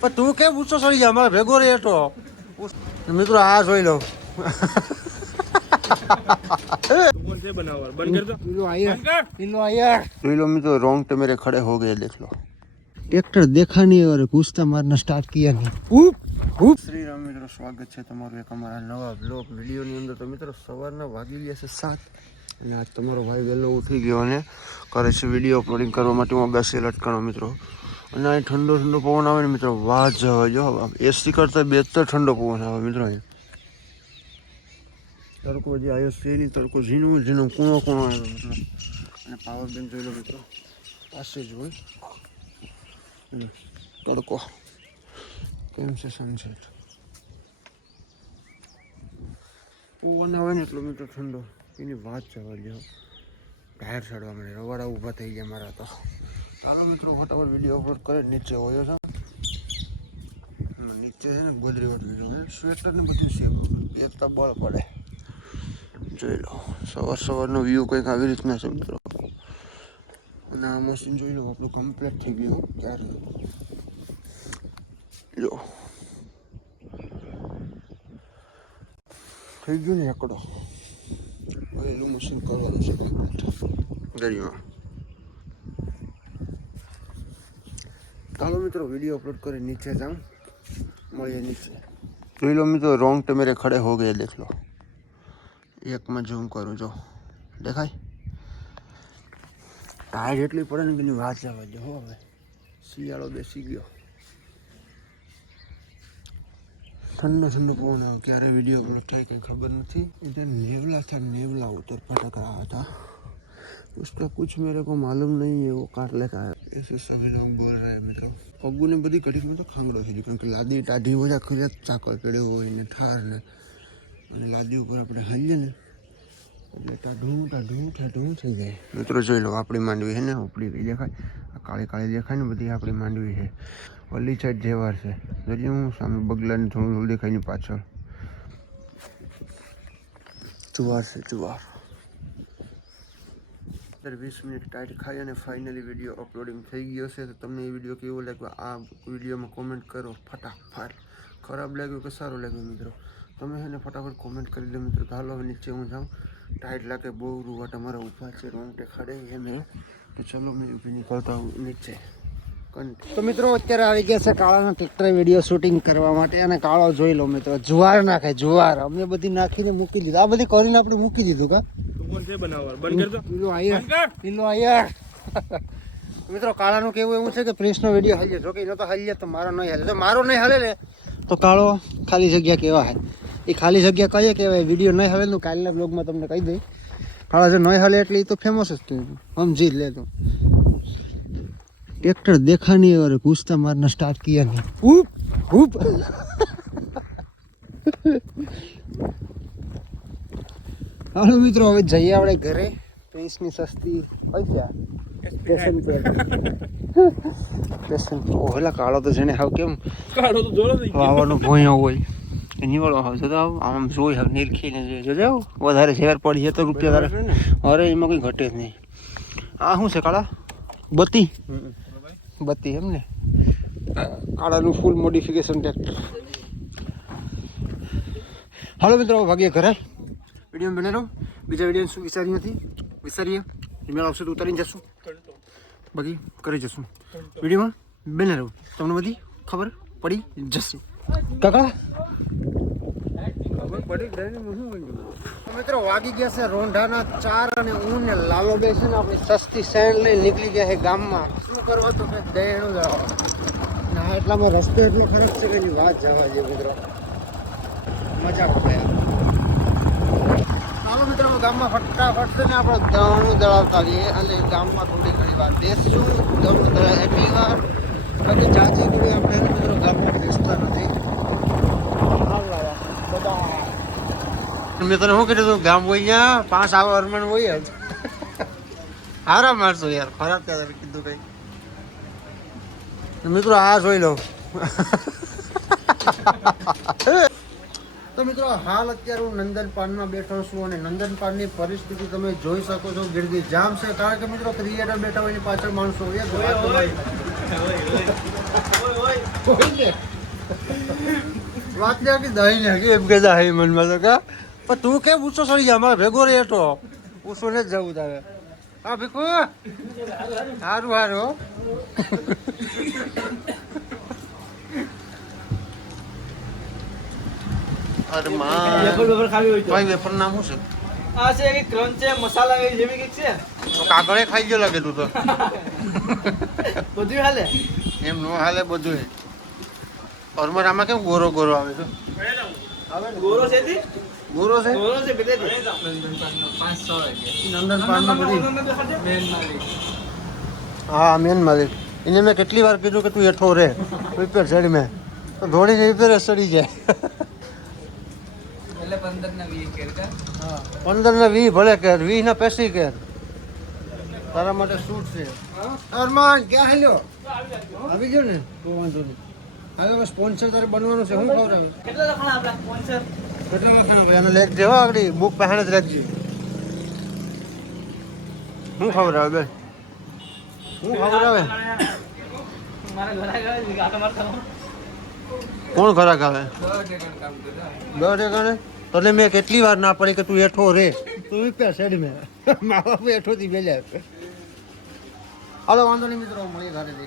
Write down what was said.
પણ તું કેમ ઊંચો ચડી જાય અમારે ભેગો રહે તો મિત્રો આ જોઈ લો જોઈ लो મિત્રો रोंग तो मेरे खड़े हो गए देख लो ट्रैक्टर देखा नहीं और घूसता मारना स्टार्ट किया नहीं श्री राम मित्रों स्वागत है તમારું એક અમારા નવા બ્લોગ વિડીયોની અંદર તો મિત્રો સવારના વાગી ગયા છે 7 અને આજ તમારો ભાઈ વહેલો ઉઠી ગયો અને કરે છે વિડીયો અપલોડિંગ કરવા માટે હું બેસી લટકાણો મિત્રો અને અહીં ઠંડો ઠંડો પવન આવે ને મિત્રો વાહ જવા જો એસી કરતા બેહતર ઠંડો પવન આવે મિત્રો અહીં તડકો જે આવ્યો છે નહીં તડકો ઝીણું ઝીણું કૂણો કૂણો આવ્યો મિત્રો અને પાવર બેંક જોઈ લો મિત્રો પાસે જ હોય તડકો કેમ છે સનસેટ પવન આવે ને એટલો મીઠો ઠંડો એની વાત જવા દો ટાયર ચડવા મળે રવાડા ઊભા થઈ ગયા મારા તો ચાલો મિત્રો ફટાફટ વિડીયો અપલોડ કરે નીચે હોય છે નીચે છે ને ગોદરી વટલી સ્વેટર ને બધું છે એકતા બળ પડે જોઈ લો સવારનો વ્યૂ કંઈક આવી રીતના છે મિત્રો અને આ મશીન જોઈ લો આપણું કમ્પ્લીટ થઈ ગયું ક્યારે જો થઈ ગયું ને એકડો એનું મશીન કરવાનું છે ગરીમાં ચાલો મિત્રો વિડીયો અપલોડ કરી નીચે જાઉં મળીએ નીચે જોઈ લો મિત્રો રોંગ તો મેરે ખડે હો ગયે દેખ લો એકમાં ઝૂમ કરું જો દેખાય ટાયર એટલી પડે ને કે એની વાત જવા દો હવે શિયાળો બેસી ગયો ઠંડો ઠંડો પવન આવ્યો ક્યારે વિડીયો અપલોડ થાય કંઈ ખબર નથી इधर नेवला था नेवला उधर भटक रहा था उसका कुछ मेरे को मालूम नहीं है वो काट लेकर आया ऐसे सभी लोग बोल रहे हैं મિત્રો પગ્ગુ ને બધી ઘડીક માં તો ખાંગડો થઈ ગયો કારણ કે લાદી ટાઢી ઓછા ખરી ચાકર પડ્યો હોય ને ઠાર ને અને લાદી ઉપર આપણે હાલીએ ને એટલે ટાઢું થઈ જાય મિત્રો જોઈ લો આપણી માંડવી છે ને ઉપડી ગઈ દેખાય આ કાળી કાળી દેખાય ને બધી આપણી માંડવી છે ઓલી સાઈડ જેવાર છે જોઈએ હું સામે બગલાની થોડું દેખાય ની પાછળ જુવાર છે જુવાર 20 મિનિટ ટાઈટ ખાઈ અને ફાઇનલી વિડીયો અપલોડિંગ થઈ ગયો છે તો તમને એ વિડીયો કેવો લાગ્યો આ વિડીયોમાં કોમેન્ટ કરો ફટાફટ ખરાબ લાગ્યું કે સારું લાગ્યું મિત્રો તમે એને ફટાફટ કોમેન્ટ કરી દો મિત્રો ચાલો હવે નીચે હું જાઉં ટાઈટ લાગે બહુ રૂવા તમારા ઊભા છે રોંગટે ખડે એને તો ચલો મેં ઊભી નીકળતા હું નીચે તો મિત્રો અત્યારે આવી ગયા છે કાળાના ટ્રેક્ટર વિડીયો શૂટિંગ કરવા માટે અને કાળો જોઈ લો મિત્રો જુવાર નાખે જુવાર અમે બધી નાખીને મૂકી દીધું આ બધી કરીને આપણે મૂકી દીધું કા મિત્રો કાળાનું કેવું એવું છે કે પ્રિન્સનો વિડીયો હાલ્યો જો કે એનો તો હાલ્યો તો મારો નહીં હાલે જો મારો નહીં હાલે ને તો કાળો ખાલી જગ્યા કેવા હે એ ખાલી જગ્યા કહીએ કહેવાય વિડીયો નહીં હાલે નું કાલના બ્લોગમાં તમને કહી દઈ કાળા જો નહીં હાલે એટલે એ તો ફેમસ જ સમજી લે તો ट्रैक्टर देखा नहीं और घूसता मारना स्टार्ट किया नहीं હાલો મિત્રો હવે જઈએ આપણે ઘરે પ્રિન્સની સસ્તી પૈસા સ્ટેશન પર ઓલા કાળો તો જેને હાવ કેમ કાળો તો જોડો થઈ ગયો વાવાનો ભોયો હોય નિવાળો હાવ તો આમ જોઈ હાવ નીરખીને જોજો વધારે શેર પડી છે તો રૂપિયા અરે એમાં કંઈ ઘટે જ નહીં આ શું છે કાળા બત્તી એમ ને કાળાનું ફૂલ મોડિફિકેશન ટ્રેક્ટર હાલો મિત્રો ભાગ્ય ઘરે વિડીયો બને રહો બીજા વિડીયો શું વિચારીએ ઈમેલ આવશે તો ઉતારીને જશું બાકી કરી જશું વિડીયોમાં બને રહો તમને બધી ખબર પડી જશે કાકા મિત્રો વાગી ગયા છે રોંઢાના 4 અને હું ને લાલો બે છે ને આપણી સસ્તી સેન્ડ લઈને નીકળી ગયા છે ગામમાં શું કરવા તો કે દહેણું જવા ના એટલામાં રસ્તો એટલો ખરાબ છે કે એની વાત જવા દે મિત્રો મજા આવે ચાલો મિત્રો ગામમાં ફટાફટ છે ને આપણે દહણું દળાવતા જઈએ અને ગામમાં થોડી ઘણી વાર બેસશું દહણું દળાય એટલી વાર બાકી ચાચી થોડી આપણે મિત્રો ગામમાં બેસતા નથી મેં તને શું કીધું ગામ હોય ત્યાં 5 આવા અરમણ હોય જ હારા મારશો યાર ખરાબ ત્યાં કીધું કઈ મિત્રો આ જોઈ લો તો મિત્રો હાલ અત્યારે હું નંદન પાનમાં બેઠો છું અને નંદન પાનની પરિસ્થિતિ તમે જોઈ શકો છો ગીરદી જામ છે કારણ કે મિત્રો ક્રિએટર બેઠા હોય એની પાછળ માણસો હોય વાત ને કે દહીં ને કે એમ કે દહીં મનમાં તો કા પણ તું કેમ ઊંચો સડી જા મારે ભેગો રહે તો ઊંચો ને જ જવું તારે હા ભીખુ સારું સારું અરે માં વેફર ખાવી હોય તો ભાઈ વેફર નામ શું છે આ છે કે ક્રંચ છે મસાલા જેવી કંઈક છે તો કાગળે ખાઈ ગયો લાગે તું તો બધું હાલે એમ નો હાલે બધું ઓરમર આમાં કેમ ગોરો ગોરો આવે છે ગોરો છે તી ગોરો છે ગોરો છે પેલેથી નંદન પાનનો બધી હા મેન માલિક એને મેં કેટલી વાર કીધું કે તું હેઠો રે રિપેર ચડી મેં તો ધોળીને રિપેર ચડી જાય એટલે 15 ના 20 કેર કા 15 ને 20 ભલે કર 20 ના 50 કર તારા માટે શૂટ છે અરમાન ક્યાં હેલ્યો આવી ગયો ને તો વાંધો નહીં હવે સ્પોન્સર તારે બનવાનું છે હું ખવડાવે કેટલા લખણા આપડા સ્પોન્સર કેટલા લખાણ ભાઈ આને લેખ જેવા આગળ બુક પહેણે જ રાખજે હું ખવડાવે બે હું ખવડાવે મારા ઘરે ગયા ગાકા મારતા કોણ ઘરાક આવે 10 ટેકાનું કામ કરે 10 ટેકાને તને મેં કેટલી વાર ના પડી કે તું હેઠો રે તું વિપ્યા સાઈડ મેં મા બાપ હેઠોથી બેલ્યા હાલો વાંધો નહીં મિત્રો મળીએ ઘરે જઈને